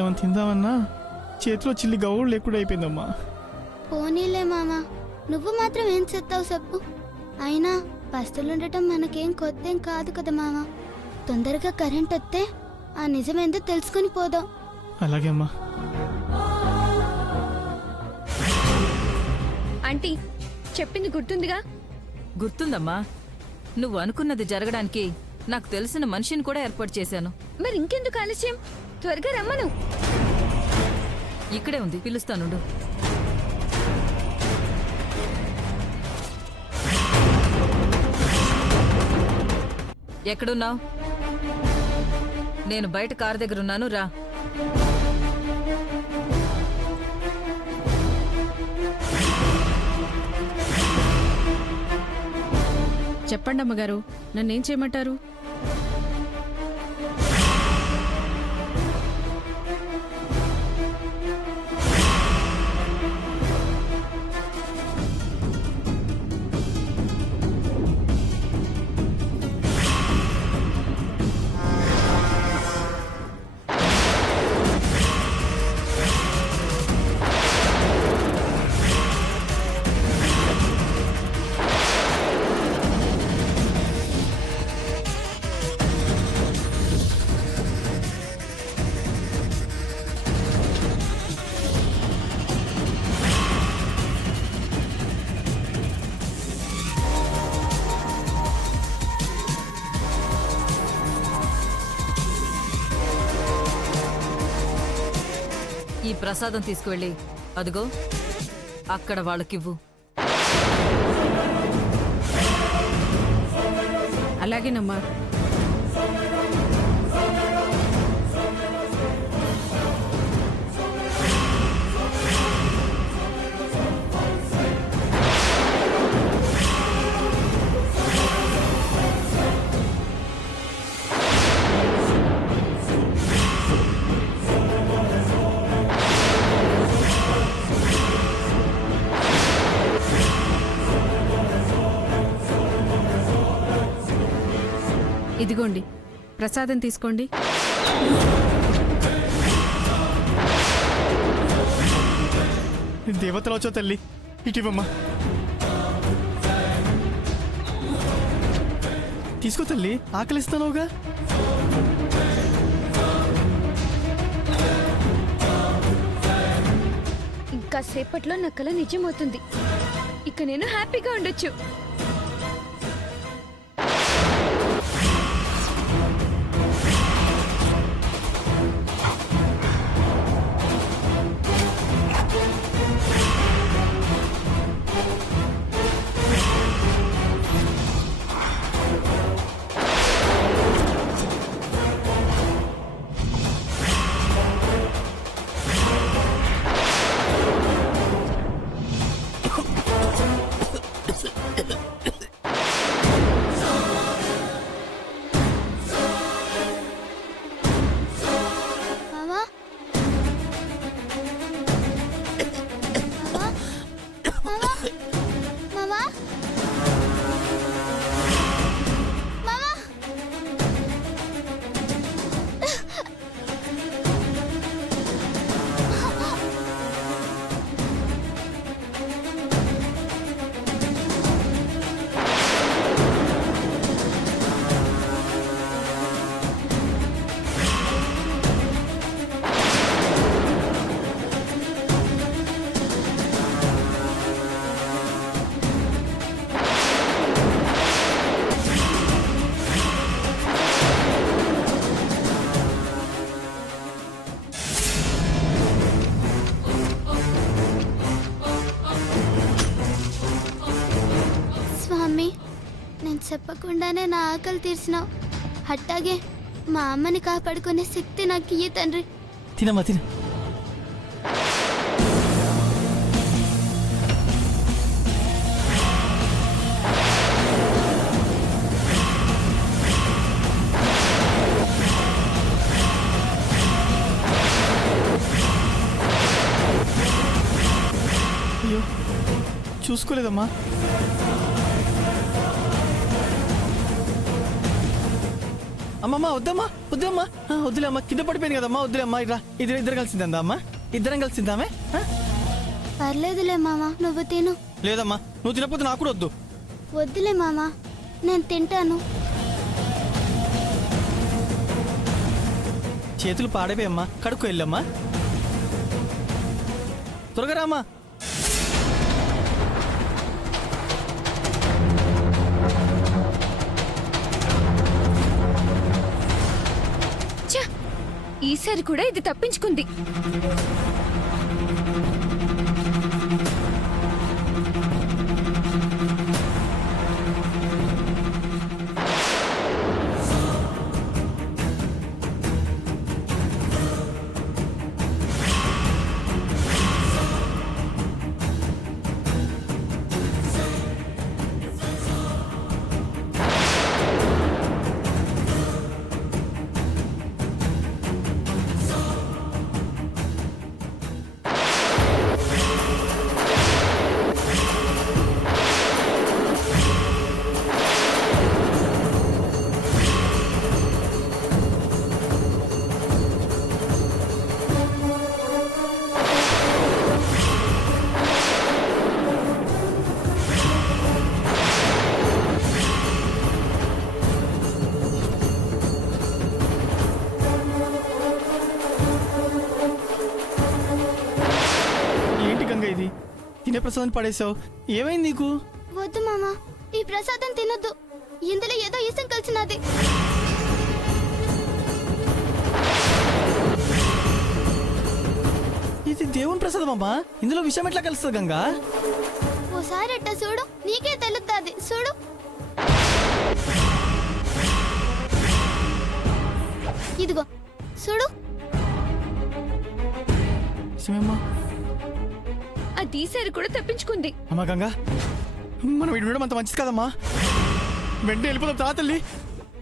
ఏమైనా తిందామన్నా చేతిలో చిల్లి గౌడు లేకుండా అయిపోయిందమ్మా. పోనీలే మామ, నువ్వు మాత్రం ఏం చేస్తావు చెప్పు. అయినా పస్తులుండటం మనకేం కొత్తేం కాదు కదా మామ. తొందరగా కరెంట్ వస్తే ఆ నిజమేందో తెలుసుకుని పోదాం. అలాగే అమ్మా. ఆంటీ చెప్పింది గుర్తుందిగా? గుర్తుందమ్మా. నువ్వు అనుకున్నది జరగడానికి నాకు తెలిసిన మనిషిని కూడా ఏర్పాటు చేశాను. మరి ఇంకెందుకు ఆలస్యం? త్వరగా రమ్మను. ఇక్కడే ఉంది, పిలుస్తానుండు. ఎక్కడున్నావు? నేను బయట కారు దగ్గర ఉన్నాను, రా. చెప్పండి అమ్మగారు, నన్నేం చేయమంటారు? ఈ ప్రసాదం తీసుకువెళ్ళి అదిగో అక్కడ వాళ్ళకివ్వు. అలాగేనమ్మా. ఇదిగోండి ప్రసాదం తీసుకోండి. దేవతలు వచ్చో తల్లి, ఇటివమ్మా. తీసుకో తల్లి, ఆకలిస్తానుగా. ఇంకా సేపట్లో నా కల నిజమవుతుంది. ఇక నేను హ్యాపీగా ఉండొచ్చు. చెప్పకుండానే నా ఆకలి తీర్చినావు. అట్టాగే మా అమ్మని కాపాడుకునే శక్తి నాకు ఇయ్యి తండ్రి. తినమ్మా, తిన. అయ్యో, చూసుకోలేదమ్మా. అమ్మమ్మ వద్దమ్మా వద్దమ్మా వద్దులే అమ్మా, కింద పడిపోయింది కదమ్మా, వద్దులే అమ్మా. ఇట్లా ఇద్దరు కలిసిందా అమ్మా? ఇద్దరం కలిసిందామే. పర్లేదులే మామ, నువ్వు తిను. లేదమ్మా, నువ్వు తినకపోతే నాకు కూడా వద్దు. వద్దులే మామ, నేను తింటాను. చేతులు పాడైపోయమ్మా, కడుక్కు వెళ్ళమ్మా. త్వరగా రామ్మా. ఛ! ఈసారి కూడా ఇది తప్పించుకుంది. ఏంటి గంగ ఇది? తినే ప్రసాదం పడేసావు, ఏమైంది నీకు? వద్దు మామ, ఈ ప్రసాదం తినొద్దు. ఇందులో ఏదో ఇసం కలిసినది. ఇది దేవుని ప్రసాదం అమ్మా, ఇందులో విషయం ఎట్లా కలుస్తుంది గంగా? ఓసారి అట్ట చూడు, నీకే తెలుస్తుంది. చూడు. ఇదిగో చూడు. విషమేమ్మా? అది ఈసారి కూడా తప్పించుకుంది. అమ్మా గంగా, మనం ఇటు వీడడం అంత మంచిది కదమ్మా. వెంటనే వెళ్ళిపోదాం తా తల్లి.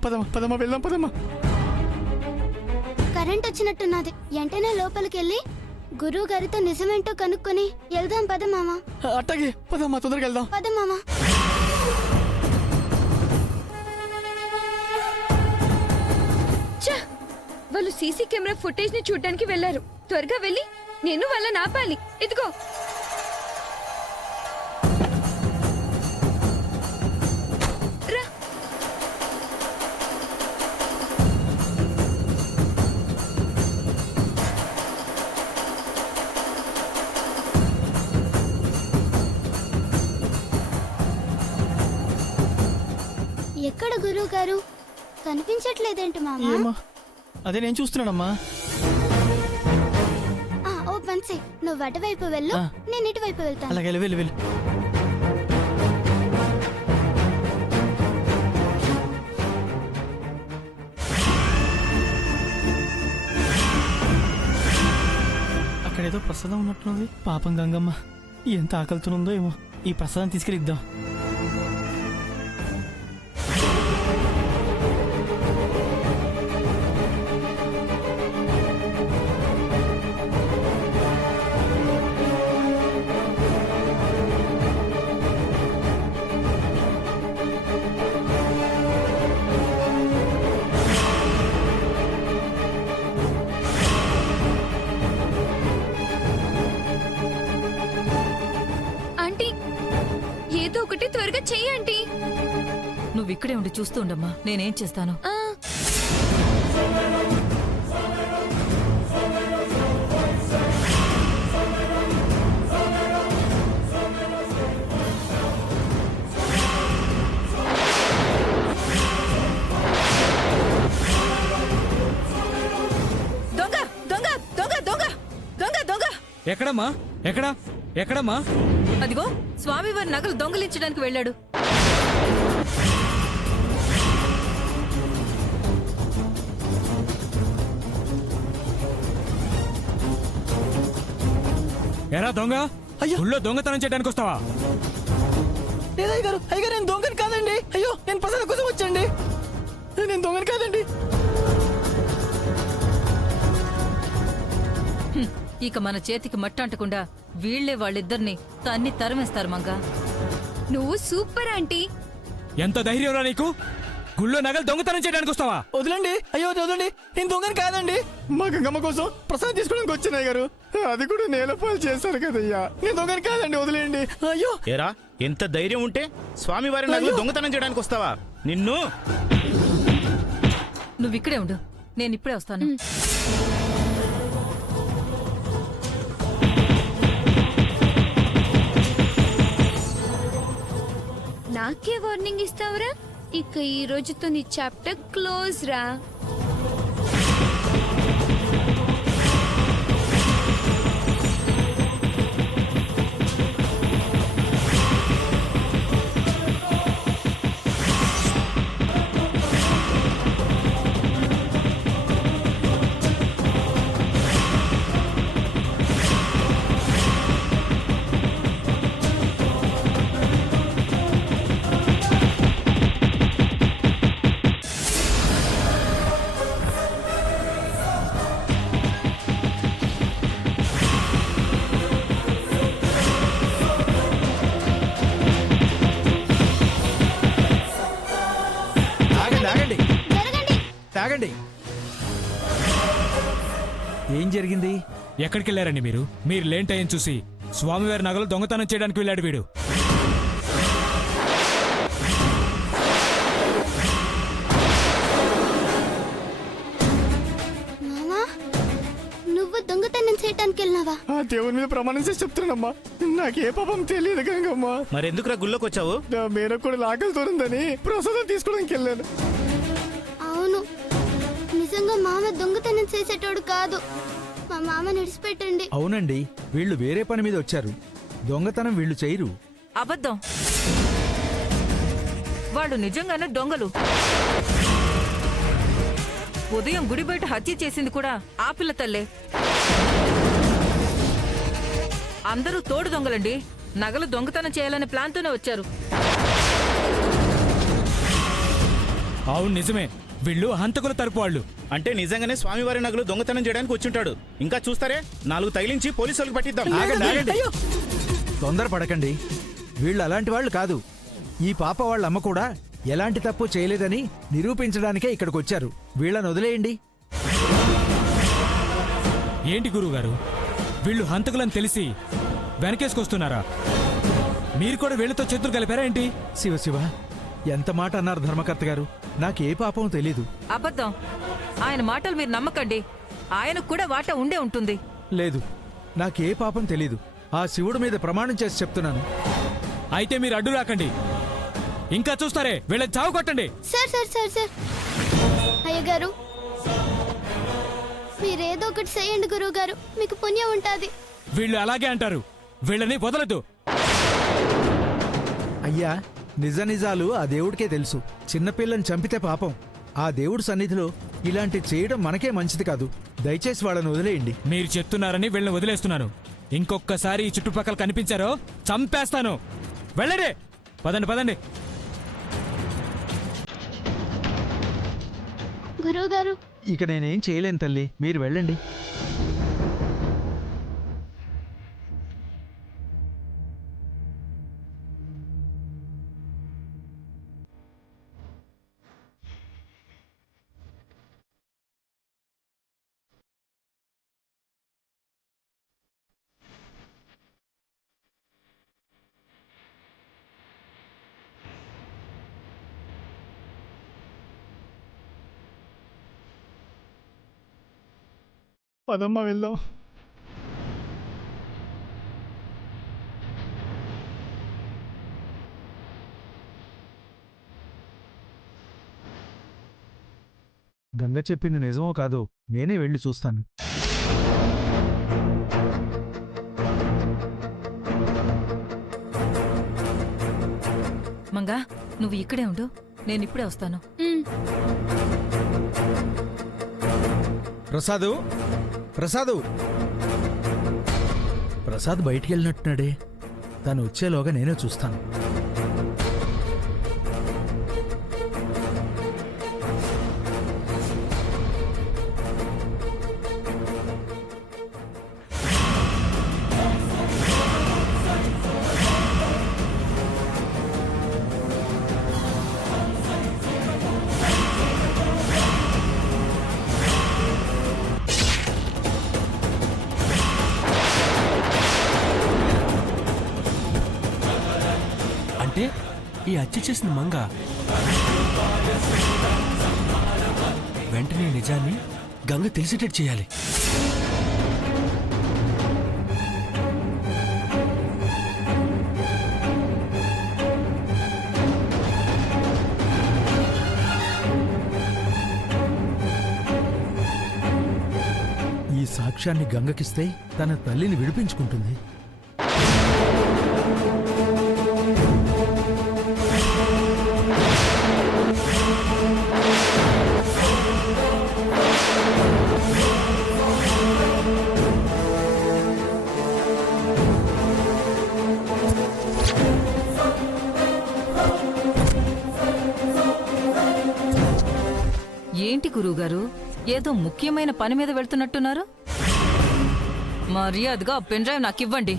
పదమ్మా పదమ్మా, వెళ్దాం పదమ్మా. కరెంట్ వచ్చినట్టున్నది. వెంటనే లోపలికి వెళ్ళి గురువు గారితో నిజమేంటో కనుక్కొని వెళ్దాం. పద మామ. అట్టాగే పదమ్మా, తొందరగా వెళ్దాం. పద మామ. ఛ! వాళ్ళు సీసీ కెమెరా ఫుటేజ్ ని చూడడానికి వెళ్లారు. త్వరగా వెళ్ళి నేను వాళ్ళని ఆపాలి. ఇదిగో. రా. ఎక్కడ గురువు గారు? కనిపించట్లేదేంటి మామ? ఏమ్మా, అదే నేను చూస్తున్నానమ్మా. ఓ పంచి, నువ్వు అటువైపు వెళ్ళు, ఆ. నేను ఇటువైపు వెళ్తాను. అలాగే వెళ్ళు వెళ్ళు వెళ్ళు. అక్కడేదో ప్రసాదం ఉన్నట్లుంది. పాపం గంగమ్మ ఎంత ఆకలితోనుందో ఏమో. ఈ ప్రసాదం తీసుకెళ్ళి ఇద్దాం. ఆంటీ, ఏదో ఒకటి త్వరగా చెయ్యండి. నువ్వు ఇక్కడే ఉండి చూస్తూ ఉండమ్మా, నేనేం చేస్తాను. దొంగ దొంగ దొంగ దొంగ దొంగ దొంగ! ఎక్కడమ్మా? ఎక్కడమ్మా? అదిగో స్వామివారి నగలు దొంగలించడానికి వెళ్ళాడు. ఎరా దొంగ, అయ్యో. ఊళ్ళో దొంగతనం చేయడానికి వస్తావా? లేదా అయ్యగారు, అయ్యగారు నేను దొంగని కాదండి. అయ్యో, నేను ప్రసాదం కోసం వచ్చండి. నేను దొంగని కాదండి. ఇక మన చేతికి మట్టంటకుండా వీళ్లే వాళ్ళిద్దరిని తన్ని తరిమేస్తారు మంగా. నువ్వు సూపర్ ఆంటీ. ఎంత ధైర్యంరా నీకు? గుళ్ళో నగలు దొంగతనం చేయడానికి వస్తావా? వదిలేండి, అయ్యో వదలండి, నేను దొంగని కాదండి. మా గంగమ్మ కోసం ప్రసాదం తీసుకోవడానికి వచ్చినాయి గారు, అది కూడా నేలపాలు చేశారు కదయ్యా. నేను దొంగని కాదండి, వదిలేండి. అయ్యో ఏరా, ఎంత ధైర్యం ఉంటే స్వామివారి నగలు అయ్యో. దొంగతనం చేయడానికి వస్తావా? నిన్ను నువ్వు ఇక్కడే ఉండు, నేను ఇప్పుడే వస్తాను. నాకే వార్నింగ్ ఇస్తావురా? ఇక ఈ రోజుతో నీ చాప్టర్ క్లోజ్ రా. ఆగండి ఆగండి జరగండి. ఆగండి. ఏం జరిగింది? ఎక్కడికి వెళ్ళారండి మీరు? మీరు లేని టైం చూసి స్వామివారి నగలు దొంగతనం చేయడానికి వెళ్ళాడు వీడు. మామా, నువ్వు దొంగతనం చేయటానికి వెళ్ళినావా? ఆ దేవుని మీద ప్రమాణం చేసి చెప్తున్నానమ్మా, నాకే పాపం తెలియదు గంగమ్మ. మరెందుకురా గుళ్ళోకి వచ్చావు? నా మేర కూడా లాకలు తోరిందని ప్రసాదం తీసుకోవడానికి వెళ్ళాను. అవును, నిజంగా మామ దొంగతనం చేసేటోడు కాదు. మా మామ నిడిచిపెట్టండి. అవునండి, వీళ్ళు వేరే పని మీద వచ్చారు. దొంగతనం వీళ్ళు చేయరు. అబద్ధం. వాళ్ళు నిజంగానే దొంగలు. ఉదయం గుడి బయట హత్య చేసింది కూడా ఆ పిల్ల తల్లే. అందరూ తోడు దొంగలండి. నగలు దొంగతనం చేయాలనే ప్లాన్తోనే వచ్చారు. అవును నిజమే, వీళ్ళు హంతకుల తరపు వాళ్ళు. అంటే నిజంగానే స్వామివారి నగలు దొంగతనం చేయడానికి వచ్చుంటాడు. ఇంకా చూస్తారే, 4 తగిలించి పోలీసులకు పట్టిద్దాం. ఆగండి ఆగండి, తొందరపడకండి. వీళ్ళు అలాంటి వాళ్ళు కాదు. ఈ పాప వాళ్ళ అమ్మ కూడా ఎలాంటి తప్పు చేయలేదని నిరూపించడానికే ఇక్కడికి వచ్చారు. వీళ్ళని వదిలేయండి. ఏంటి గురువుగారు, వీళ్ళు హంతకులని తెలిసి వెనకేసుకొస్తున్నారా? మీరు కూడా వీళ్ళతో చేతులు కలిపారా ఏంటి? శివ శివ, ఎంత మాట అన్నారు ధర్మకర్త గారు. నాకే పాపం తెలీదు. అబద్ధం. ఆయన మాటలు మీరు నమ్మకండి. ఆయనకు కూడా వాటా ఉండే ఉంటుంది. లేదు, నాకే పాపం తెలీదు. ఆ శివుడి మీద ప్రమాణం చేసి చెప్తున్నాను. అయితే మీరు అడ్డు రాకండి. ఇంకా చూస్తారే, వీళ్ళని చావు కొట్టండి. సార్ సార్ సార్ సార్, అయ్యగారు మీరేదో ఒకటి చేయండి గురువు గారు, మీకు పుణ్యం ఉంటుంది. వీళ్ళు అలాగే అంటారు. వీళ్ళని వదలదు. అయ్యా, నిజ నిజాలు ఆ దేవుడికే తెలుసు. చిన్నపిల్లని చంపితే పాపం. ఆ దేవుడి సన్నిధిలో ఇలాంటి చేయడం మనకే మంచిది కాదు. దయచేసి వాళ్ళని వదిలేయండి. మీరు చెప్తున్నారని వీళ్ళని వదిలేస్తున్నాను. ఇంకొక్కసారి ఈ చుట్టుపక్కల కనిపించారో చంపేస్తాను. వెళ్ళండి, పదండి పదండి. గురువు గారు, ఇక నేనేం చేయలేను తల్లి, మీరు వెళ్ళండి. పదమ్మా వెళ్దాం. గంగ చెప్పింది నిజమో కాదో నేనే వెళ్ళి చూస్తాను. మంగా, నువ్వు ఇక్కడే ఉండు, నేను ఇప్పుడే వస్తాను. ప్రసాదు, ప్రసాదు. ప్రసాద్ బయటికి వెళ్ళినట్టున్నాడే. తను వచ్చేలోగా నేనే చూస్తాను. ఈ హత్య చేసిన మంగ వెంటనే నిజాన్ని గంగ తెలిసేటట్టు చేయాలి. ఈ సాక్ష్యాన్ని గంగకిస్తే తన తల్లిని విడిపించుకుంటుంది. ఏంటి గురువుగారు, ఏదో ముఖ్యమైన పని మీద వెళ్తున్నట్టున్నారు? మర్యాదగా ఆ పెన్ డ్రైవ్ నాకివ్వండి.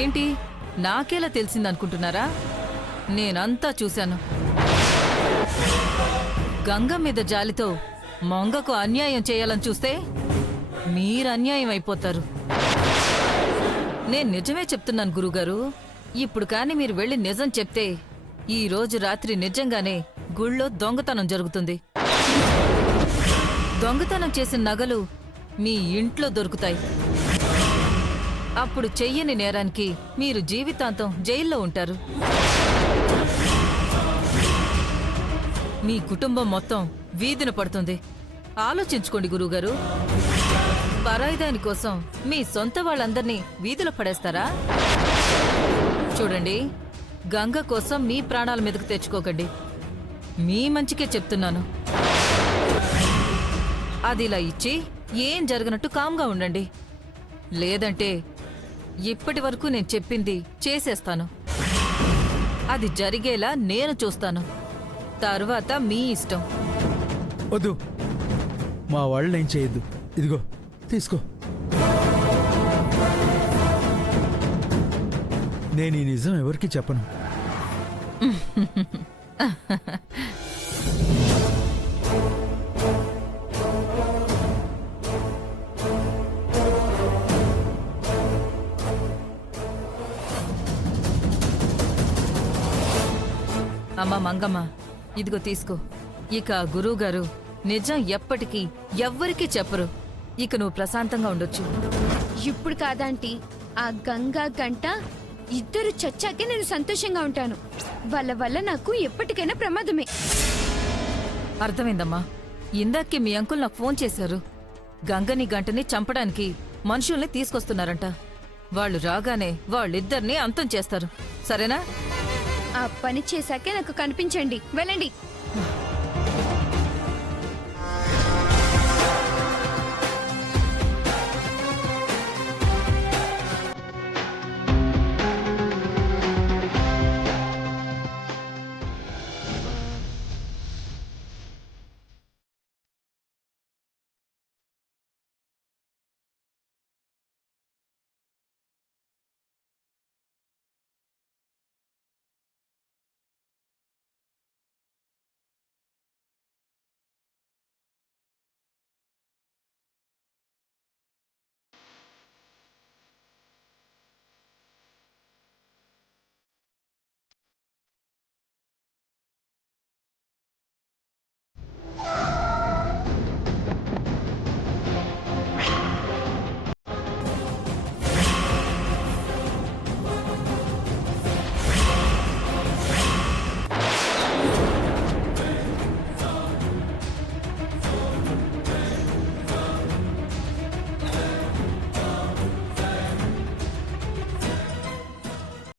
ఏంటి, నాకేలా తెలిసిందనుకుంటున్నారా? నేనంతా చూశాను. గంగ మీద జాలితో మంగకు అన్యాయం చేయాలని చూస్తే మీరు అన్యాయం అయిపోతారు. నేను నిజమే చెప్తున్నాను గురుగారు. ఇప్పుడు కాని మీరు వెళ్ళి నిజం చెప్తే ఈ రోజు రాత్రి నిజంగానే గుళ్ళో దొంగతనం జరుగుతుంది. దొంగతనం చేసిన నగలు మీ ఇంట్లో దొరుకుతాయి. అప్పుడు చెయ్యని నేరానికి మీరు జీవితాంతం జైల్లో ఉంటారు. మీ కుటుంబం మొత్తం వీధిన పడుతుంది. ఆలోచించుకోండి గురువుగారు. పరాయిదాని కోసం మీ సొంత వాళ్ళందర్నీ వీధిలో పడేస్తారా? చూడండి, గంగ కోసం మీ ప్రాణాల మీదకు తెచ్చుకోకండి. మీ మంచికే చెప్తున్నాను. అది ఇలా ఇచ్చి ఏం జరగనట్టు కామ్గా ఉండండి. లేదంటే ఇప్పటి వరకు నేను చెప్పింది చేసేస్తాను. అది జరిగేలా నేను చూస్తాను. తర్వాత మీ ఇష్టం. వద్దు, మా వాళ్ళని ఏం చేయొద్దు. ఇదిగో తీసుకో. నేను ఈ నిజం ఎవరికి చెప్పను. అమ్మా మంగమ్మ, ఇదిగో తీసుకో. ఇక గురువుగారు నిజం ఎప్పటికీ ఎవ్వరికీ చెప్పరు. ఇక నువ్వు ప్రశాంతంగా ఉండొచ్చు. ఇప్పుడు కాదంటీ, ఆ గంగా గంట ఇద్దరు చచ్చాకే నేను సంతోషంగా ఉంటాను. వాళ్ళ వల్ల నాకు ఎప్పటికైనా ప్రమాదమే. అర్థమైందమ్మా. ఇందాకే మీ అంకుల్ నాకు ఫోన్ చేశారు. గంగని గంటని చంపడానికి మనుషుల్ని తీసుకొస్తున్నారంట. వాళ్ళు రాగానే వాళ్ళిద్దరినీ అంతం చేస్తారు. సరేనా? ఆ పని చేశాకే నాకు కనిపించండి. వెళ్ళండి.